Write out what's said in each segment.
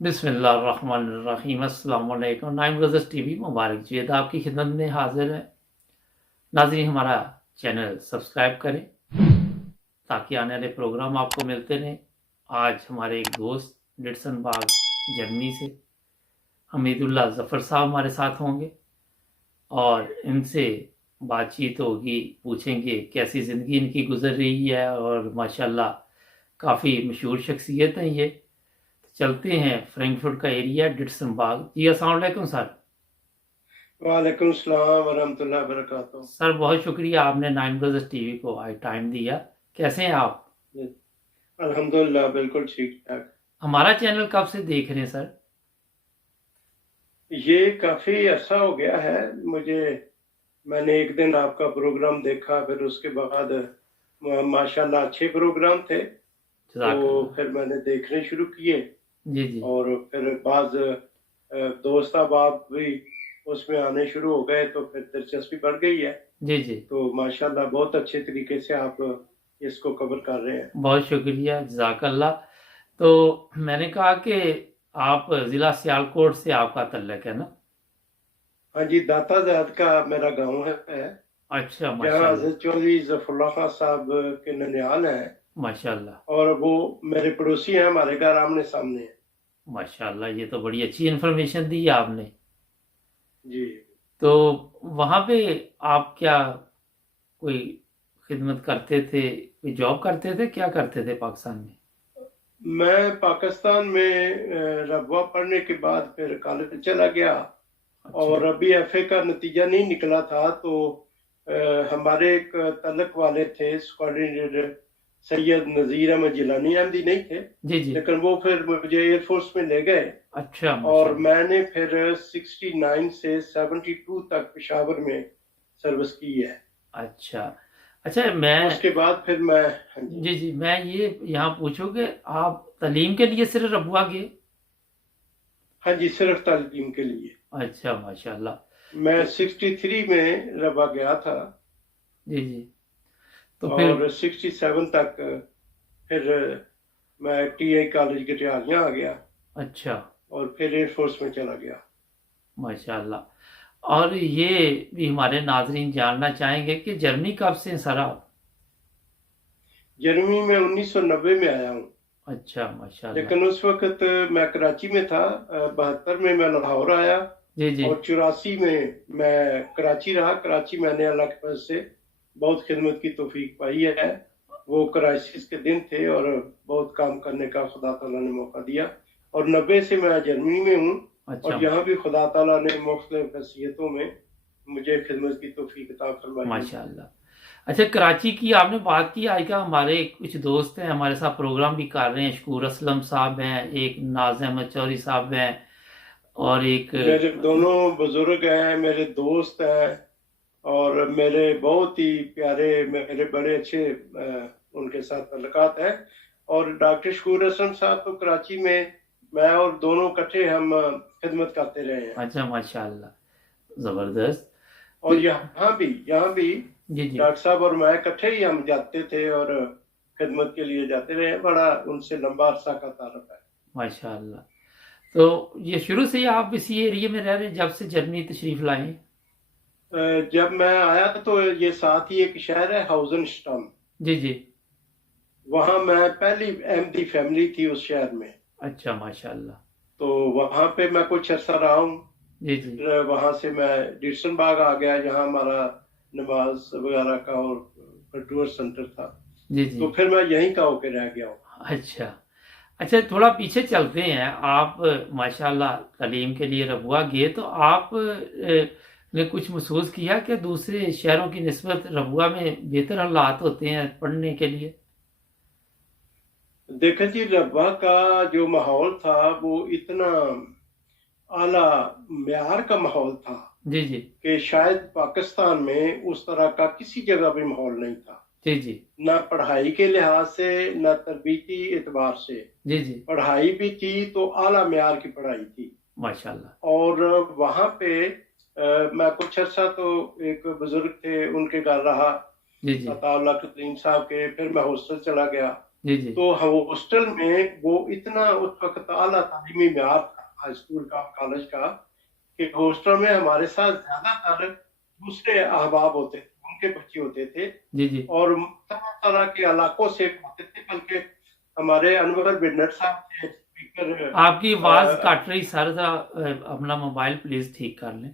बिस्मिल्लाहिर्रहमानिर्रहीम। अस्सलाम वालेकुम। नाइम ब्रदर्स टीवी मुबारक जवेद आपकी खिदमत में हाजिर है। नाज़रीन, हमारा चैनल सब्सक्राइब करें ताकि आने वाले प्रोग्राम आपको मिलते रहें। आज हमारे एक दोस्त डिडसन बाग जर्मनी से हमीदुल्लाह ज़फ़र साहब हमारे साथ होंगे और इनसे बातचीत होगी, पूछेंगे कैसी ज़िंदगी इनकी गुजर रही है और माशाल्लाह काफ़ी मशहूर शख्सियत हैं ये। चलते हैं फ्रैंकफर्ट का एरिया डिडसन बाग। जी अस्सलाम वालेकुम सर। वालेकुम सलाम वरहमतुल्लाहि वबरकातुहू। सर बहुत शुक्रिया, आपने नाइन ब्रदर्स टीवी को आज टाइम दिया। कैसे हैं आप? अल्हम्दुलिल्लाह बिल्कुल ठीक ठाक। हमारा चैनल कब से देख रहे हैं सर? ये काफ़ी अरसा हो गया है मैंने एक दिन आपका प्रोग्राम देखा, फिर उसके बाद माशाल्लाह अच्छे प्रोग्राम थे, तो फिर मैंने देखने शुरू किए। जी जी। और फिर बाज दोस्त अहबाब भी उसमें आने शुरू हो गए, तो फिर दिलचस्पी बढ़ गई है। जी जी। तो माशाल्लाह बहुत अच्छे तरीके से आप इसको कवर कर रहे हैं। बहुत शुक्रिया, जज़ाकल्लाह। तो मैंने कहा कि आप ज़िला सियालकोट से आपका तल्लक है ना? हाँ जी, दाताजात का मेरा गांव है, अच्छा, जहाँ माशाल्लाह हज़रत चौधरी ज़फ़रुल्लाह खां साहब के ननिहाल हैं, माशाल्लाह और वो मेरे पड़ोसी हैं, हमारे घर आमने सामने हैं। माशाल्लाह। ये तो बड़ी अच्छी इन्फॉर्मेशन दी है आपने। जी। तो वहाँ पे आप क्या कोई खिदमत करते थे, कोई जॉब करते थे, क्या करते थे पाकिस्तान में? मैं पाकिस्तान में रबवा पढ़ने के बाद फिर कॉलेज चला गया, और अभी एफए का नतीजा नहीं निकला था, तो हमारे एक तलक वाले थे कोऑर्डिनेटर सैयद नज़ीर अहमद जिलानी, अहमदी नहीं थे, जी जी। लेकिन वो फिर मुझे एयरफोर्स में ले गए। अच्छा, और माशाल्लाह। मैंने फिर 69 से 72 तक पेशावर में सर्विस की है। अच्छा अच्छा। मैं उसके बाद फिर मैं, हाँ जी, जी जी, मैं ये यहाँ पूछूं कि आप तालीम के लिए सिर्फ रबुआ गए? हाँ जी, सिर्फ तालीम के लिए। अच्छा, माशाल्लाह। मैं तो 63 में रबा गया था, जी जी। तो फिर और 67 तक फिर मैं टीआई कॉलेज के तैयारियाँ आ गया, अच्छा, और फिर एयरफोर्स में चला गया। माशाल्लाह। और ये भी हमारे नाजरीन जानना चाहेंगे कि जर्मनी कब से हैं सर आप? जर्मनी में 1990 में आया हूँ, अच्छा, माशाल्लाह। लेकिन उस वक्त मैं कराची में था। 72 में मैं लाहौर आया, जी जी। और 84 में मैं कराची रहा। कराची मैंने अल्लाह के फजल से बहुत खिदमत की तौफीक पाई है। वो क्राइसिस के दिन थे, और बहुत काम करने का खुदा ताला ने मौका दिया, और 90 से मैं जर्मनी में हूँ। अच्छा, और यहाँ भी खुदा ताला ने मुख्तलिफ हैसियतों में मुझे खिदमत की तौफीक अता फरमाई है। माशाल्लाह। अच्छा, कराची की आपने बात की। आज का हमारे कुछ दोस्त हैं, हमारे साथ प्रोग्राम भी कर रहे हैं। शकूर असलम साहब हैं, एक नाज़ अहमद चौधरी साहब हैं, और एक मेरे दोनों बुजुर्ग हैं, मेरे दोस्त हैं, और मेरे बहुत ही प्यारे, मेरे बड़े अच्छे उनके साथ तल्लुकात हैं। और डॉक्टर शकूर असलम साहब तो कराची में मैं और दोनों इकट्ठे हम खिदमत करते रहे हैं। अच्छा, माशाल्लाह, ज़बरदस्त। तो और यहाँ भी जी जी। डॉक्टर साहब और मैं इकट्ठे ही हम जाते थे, और खिदमत के लिए जाते रहे हैं। बड़ा उनसे लंबा अरसा का ताल्लुक है। माशाल्लाह। तो ये शुरू से ही आप इसी एरिया में रह रहे हैं जब से जर्मनी तशरीफ लाए? जब मैं आया तो ये साथ ही एक शहर है हाउजनस्टम, जी जी। वहाँ मैं पहली अहमदी फैमिली थी उस शहर में, अच्छा, माशाल्लाह। तो वहाँ पे मैं कुछ अर्सा रहा हूँ। जी जी। वहाँ से मैं डिडसन बाग आ गया, जहाँ हमारा नमाज वगैरह का और टूर सेंटर था। जी जी। तो फिर मैं यहीं का होके रह गया हूँ। अच्छा अच्छा, थोड़ा पीछे चलते हैं। आप माशाल्लाह तालीम के लिए रबुआ गए, तो आप ने कुछ महसूस किया कि दूसरे शहरों की निस्बत रबुआ में बेहतर हालात होते हैं पढ़ने के लिए? देखें जी, रब्बा का जो माहौल था वो इतना आला म्यार का माहौल था जी जी। कि शायद पाकिस्तान में उस तरह का किसी जगह भी माहौल नहीं था। जी जी। ना पढ़ाई के लिहाज से, ना तरबीती एतबार से। जी जी। पढ़ाई भी थी तो आला म्यार की पढ़ाई थी। माशाल्लाह। और वहाँ पे मैं कुछ अर्सा तो एक बुजुर्ग थे उनके घर रहा, जी जी। अताउल्लाह करीम साहब के। फिर मैं हॉस्टल चला गया, جی جی تو ہاسٹل میں وہ اتنا اس وقت اعلیٰ تعلیمی معیار تھا ہائی اسکول کا کالج کا کہ ہاسٹل میں ہمارے ساتھ زیادہ تر دوسرے احباب ہوتے تھے، ان کے بچے ہوتے تھے جی جی اور طرح طرح کے علاقوں سے ہوتے تھے، بلکہ ہمارے انور بنٹ صاحب تھے اسپیکر۔ آپ کی آواز کٹ رہی سر، ذرا اپنا موبائل پلیز ٹھیک کر لیں۔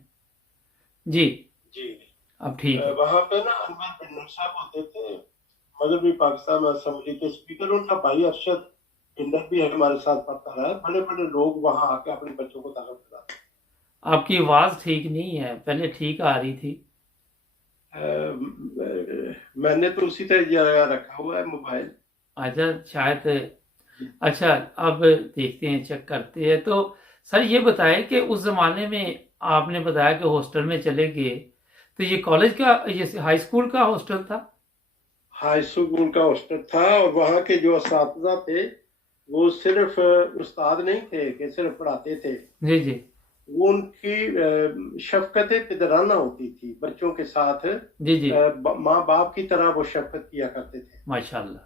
جی جی اب ٹھیک ہے۔ وہاں پہ نا انور بنٹ صاحب ہوتے تھے مغربی پاکستان اسمبلی کے اسپیکر، ان کا بھائی ارشد بنٹ بھی ہمارے ساتھ پڑھتا رہا ہے۔ بڑے بڑے لوگ وہاں آ کے اپنے بچوں کو داخل کراتے ہیں۔ آپ کی آواز ٹھیک نہیں ہے، پہلے ٹھیک آ رہی تھی۔ میں نے تو اسی طرح رکھا ہوا ہے موبائل۔ اچھا شاید، اچھا اب دیکھتے ہیں، چیک کرتے ہیں۔ تو سر یہ بتائیں کہ اس زمانے میں آپ نے بتایا کہ ہاسٹل میں چلے گئے، تو یہ کالج کا، یہ ہائی اسکول کا ہاسٹل تھا؟ ہائی اسکول کا ہاسٹل تھا، اور وہاں کے جو اساتذہ تھے وہ صرف استاد نہیں تھے کہ صرف پڑھاتے تھے، جی جی وہ ان کی شفقت پدرانہ ہوتی تھی بچوں کے ساتھ۔ جی جی ماں باپ کی طرح وہ شفقت کیا کرتے تھے۔ ماشاء اللہ۔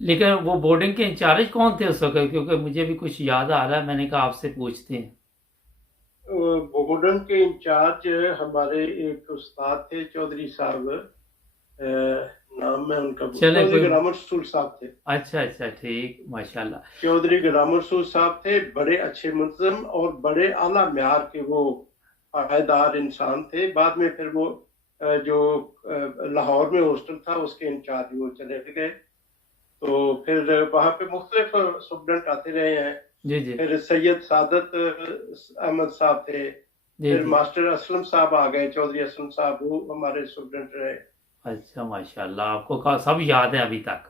لیکن وہ بورڈنگ کے انچارج کون تھے اس وقت؟ کیونکہ مجھے بھی کچھ یاد آ رہا ہے، میں نے کہا آپ سے پوچھتے ہیں۔ بورڈنگ کے انچارج ہمارے ایک استاد تھے چودھری صاحب، نام میں ان کا چلے چودھری کوئی، غلام رسول صاحب تھے۔ اچھا اچھا ٹھیک، ماشاء اللہ۔ چودھری غلام رسول صاحب تھے، بڑے اچھے منظم اور بڑے اعلیٰ معیار کے وہ پائیدار انسان تھے۔ بعد میں پھر وہ جو لاہور میں ہاسٹل تھا اس کے انچارج وہ چلے گئے، تو پھر وہاں پہ مختلف اسٹوڈنٹ آتے رہے ہیں۔ جی جی پھر سید سعادت احمد صاحب تھے، جی پھر جی ماسٹر اسلم صاحب آ گئے، چودھری اسلم صاحب، وہ ہمارے اسٹوڈنٹ رہے۔ اچھا ماشاء اللہ، آپ کو سب یاد ہے ابھی تک؟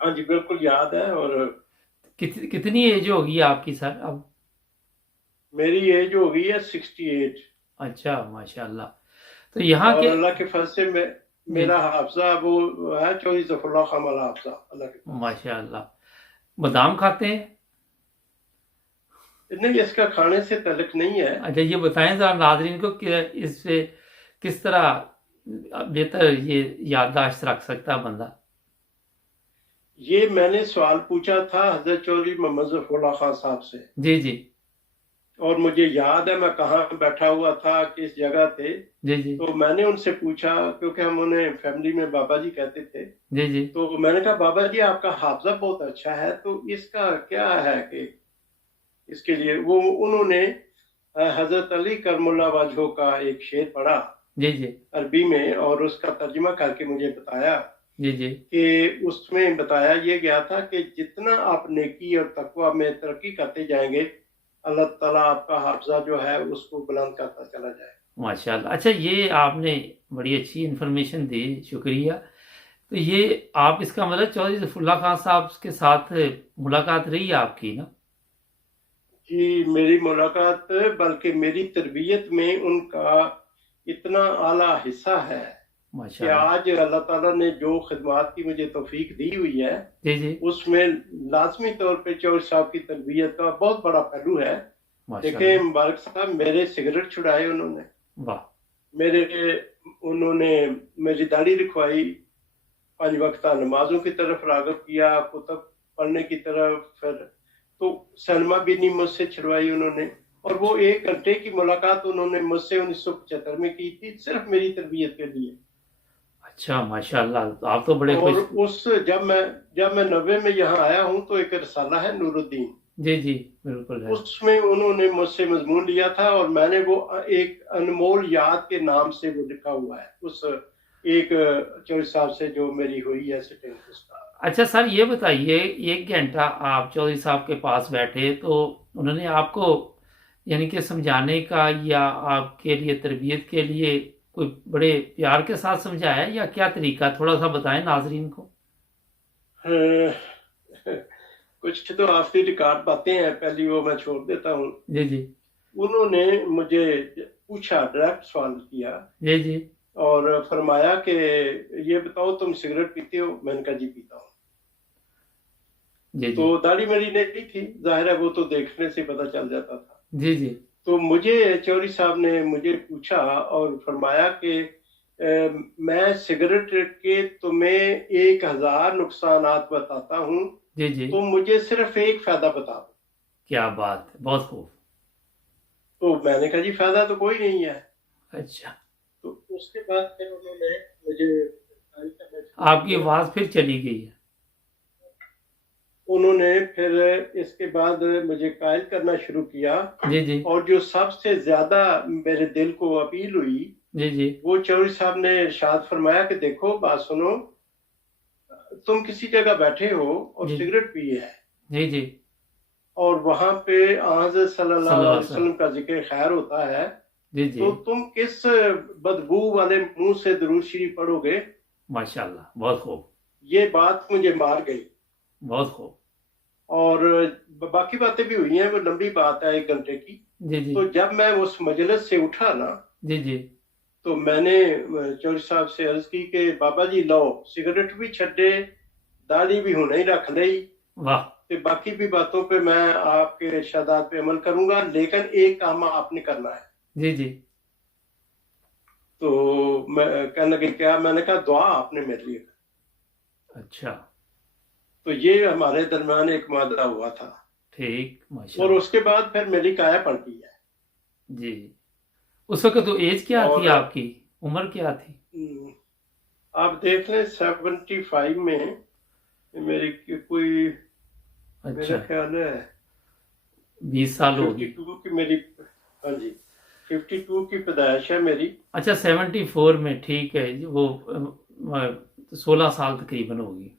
ہاں جی بالکل یاد ہے۔ اور کتنی ایج ہوگی آپ کی سر اب؟ میری ایج ہو گئی ہے 68۔ اچھا ماشاء اللہ۔ تو یہاں اور کے، اللہ کے فضل سے میرا حافظہ وہ ہے چودھری ظفر اللہ خان والا حافظہ، اللہ کے فضل ماشاء اللہ۔ بادام کھاتے ہیں؟ سے۔ نہیں، اس کا کھانے سے تعلق نہیں ہے۔ اچھا یہ بتائیں ذرا ناظرین کو کہ اس سے کس طرح بہتر یہ یادداشت رکھ سکتا ہے بندہ؟ یہ میں نے سوال پوچھا تھا حضرت چودھری محمد ظفر اللہ خان صاحب سے، جی جی اور مجھے یاد ہے میں کہاں بیٹھا ہوا تھا، کس جگہ تھے۔ جی جی تو میں نے ان سے پوچھا، کیونکہ ہم انہیں فیملی میں بابا جی کہتے تھے، جی جی تو میں نے کہا بابا جی آپ کا حافظہ بہت اچھا ہے، تو اس کا کیا ہے کہ اس کے لیے وہ انہوں نے حضرت علی کرم اللہ وجہہ کا ایک شعر پڑھا جی جی عربی میں، اور اس کا ترجمہ کر کے مجھے بتایا جی جی کہ اس میں بتایا یہ گیا تھا کہ جتنا آپ نیکی اور تقوی میں ترقی کرتے جائیں گے، اللہ تعالیٰ آپ کا حافظہ جو ہے اس کو بلند کرتا چلا جائے۔ ماشاء اللہ۔ اچھا یہ آپ نے بڑی اچھی انفارمیشن دی، شکریہ۔ تو یہ آپ اس کا مطلب چودھری ظفر اللہ خان صاحب کے ساتھ ملاقات رہی آپ کی نا؟ جی میری ملاقات، بلکہ میری تربیت میں ان کا اتنا اعلیٰ حصہ ہے ماشاء کہ اللہ۔ آج اللہ تعالیٰ نے جو خدمات کی مجھے توفیق دی ہوئی ہے، جی جی اس میں لازمی طور پہ چودھری صاحب کی تربیت کا بہت بڑا پہلو ہے۔ ماشاء دیکھیں اللہ، مبارک صاحب میرے سگریٹ چھڑائے انہوں نے، واہ، انہوں نے میری داڑھی رکھوائی، 5 وقتہ نمازوں کی طرف راغب کیا، کتب پڑھنے کی طرف، پھر تو سینما بھی نہیں مجھ سے چھڑوائی انہوں نے، اور وہ 1 گھنٹے کی ملاقات انہوں نے مجھ سے 1975 میں کی تھی، صرف میری تربیت کے لیے۔ اچھا ماشاء اللہ، آپ تو بڑے اور خوش۔ جب میں 90 میں یہاں آیا ہوں تو ایک رسالہ ہے نور الدین، جی جی بالکل ہے۔ اس میں انہوں نے مجھ سے مضمون لیا تھا، اور میں نے وہ ایک انمول یاد کے نام سے وہ لکھا ہوا ہے اس ایک چودھری صاحب سے جو میری ہوئی ہے سٹنگ اس کا۔ اچھا سر یہ بتائیے، 1 گھنٹہ آپ چودھری صاحب کے پاس بیٹھے تو انہوں نے آپ کو یعنی کہ سمجھانے کا یا آپ کے لیے تربیت کے لیے کوئی بڑے پیار کے ساتھ سمجھایا یا کیا طریقہ؟ تھوڑا سا بتائیں ناظرین کو۔ کچھ تو آخری ریکارڈ باتیں ہیں، پہلی وہ میں چھوڑ دیتا ہوں۔ جی جی انہوں نے مجھے پوچھا، ڈائریکٹ سوال کیا جی جی اور فرمایا کہ یہ بتاؤ تم سگریٹ پیتے ہو؟ میں نے کہا جی پیتا ہوں۔ جی جی تو داڑھی میری نہیں تھی، ظاہر ہے وہ تو دیکھنے سے پتہ چل جاتا تھا۔ جی جی تو مجھے چودھری صاحب نے مجھے پوچھا اور فرمایا کہ मैं सिगरेट के तुम्हें 1000 नुकसानात बताता हूँ, जी जी, तुम मुझे सिर्फ एक फायदा बता दो। क्या बात है, बहुत खूब। तो मैंने कहा जी फायदा तो कोई नहीं है। अच्छा, तो उसके बाद फिर उन्होंने मुझे आपकी आवाज़ फिर चली गई है। उन्होंने फिर इसके बाद मुझे कायल करना शुरू किया, जी जी, और जो सबसे ज्यादा मेरे दिल को अपील हुई जी जी, वो चौधरी साहब ने इरशाद फरमाया कि देखो बात सुनो, तुम किसी जगह बैठे हो और जी सिगरेट पी है, जी जी, और वहां पे हज़रत सल्लल्लाहु सल्लल्लाहु अलैहि अलैहि वसल्लम, वसल्लम का जिक्र खैर होता है, जी जी, तो तुम किस बदबू वाले मुंह से दुरूद शरीफ पढ़ोगे। माशाल्लाह, बहुत खूब, ये बात मुझे मार गई। बहुत खूब। और बाकी बातें भी हुई हैं, वो लंबी बात है 1 घंटे की। जी जी, तो जब मैं उस मजलिस से उठा ना, जी जी, तो मैंने चौधरी साहब से अर्ज की कि बाबा जी लो सिगरेट भी छड्डे, दाढ़ी भी हुणे ही रख ली, वाह, कि बाकी भी बातों पे मैं आपके इरशादात पे अमल करूंगा, लेकिन एक काम आपने करना है। जी जी, तो मैं कहने लगे क्या, मैंने कहा दुआ आपने मेरे लिए। अच्छा, तो ये हमारे दरमियान एक मादा हुआ था, ठीक, और माशाल्लाह, उसके बाद फिर मेरी काया पलटी है। जी। उस वक्त तो एज क्या थी और आपकी, उम्र क्या थी? आप देख लें 75 में मेरी कोई, मेरा अच्छा, ख्याल है 20 साल होगी। 52 की मेरी, हाँ जी 52 की पैदाइश है मेरी। अच्छा, 74 में, ठीक है जी, वो 16 साल तकरीबन होगी।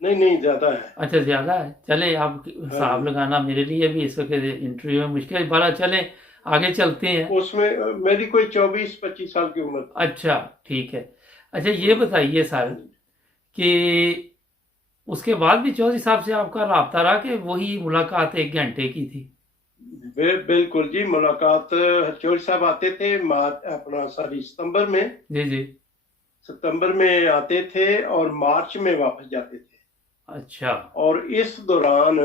नहीं नहीं ज्यादा है। अच्छा, ज्यादा है, चले आप हाँ हिसाब जी, लगाना, मेरे लिए भी इस वक्त इंटरव्यू में मुश्किल है, बड़ा चले आगे चलते हैं। उसमें मेरी कोई 24-25 साल की उम्र थी। अच्छा, ठीक है। अच्छा, ये बताइए हाँ सर जी। कि उसके बाद भी चौधरी साहब से आपका राब्ता रहा कि वही मुलाकात 1 घंटे की थी? बिल्कुल जी, मुलाकात चौधरी साहब आते थे मार्च अपना सॉरी सितंबर में, जी जी, सितंबर में आते थे और मार्च में वापस जाते थे। अच्छा, और इस दौरान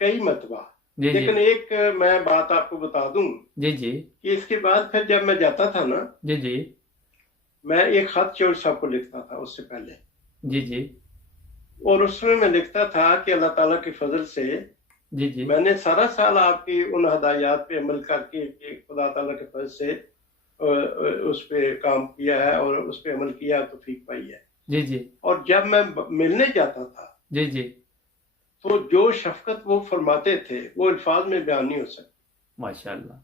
कई मरतबा, जी जी, लेकिन एक मैं बात आपको बता दूं जी जी, कि इसके बाद फिर जब मैं जाता था ना, जी जी, मैं एक खत चौधरी साहब को लिखता था उससे पहले, जी जी, और उसमें मैं लिखता था कि अल्लाह ताला के फजल से जी जी, मैंने सारा साल आपकी उन हदायत पे अमल करके कि खुदा ताला के फजल से उस पे काम किया है और उस पे अमल किया तो ठीक पाई है। जी जी, और जब मैं मिलने जाता था, जी जी, तो जो शफकत वो फरमाते थे वो अल्फाज में बयान नहीं हो सकती। माशाल्लाह,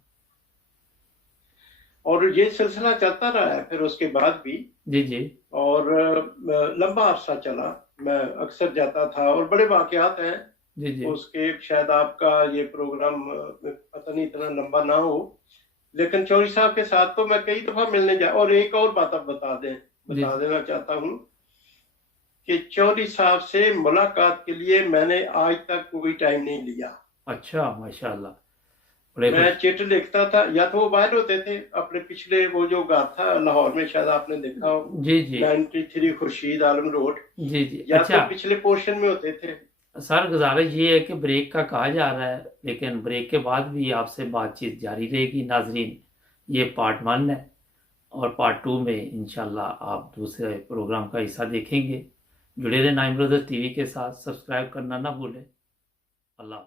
और ये सिलसिला चलता रहा है फिर उसके बाद भी, जी जी, और लंबा अरसा चला। मैं अक्सर जाता था, और बड़े वाकयात हैं जी जी, उसके, शायद आपका ये प्रोग्राम पता नहीं इतना लंबा ना हो, लेकिन चौधरी साहब के साथ तो मैं कई दफा मिलने जा, और एक और बात अब जी, बता देना चाहता हूँ कि चौधरी साहब से मुलाकात के लिए मैंने आज तक कोई टाइम नहीं लिया। अच्छा, माशाल्लाह, बड़े मैं खुश। चिट लिखता था, या तो वो बाहर होते थे अपने पिछले, वो जो घर था लाहौर में, शायद आपने देखा हो, जी जी, 93 खुर्शीद आलम रोड, जी जी, या अच्छा तो पिछले पोर्शन में होते थे। सर, गुजारिश ये है कि ब्रेक का कहा जा रहा है, लेकिन ब्रेक के बाद भी आपसे बातचीत जारी रहेगी नाजरीन। ये पार्ट 1 है, और पार्ट 2 में इंशाल्लाह आप दूसरे प्रोग्राम का हिस्सा देखेंगे। जुड़े रहे नाइम ब्रदर्स टीवी के साथ, सब्सक्राइब करना ना भूलें। अल्लाह।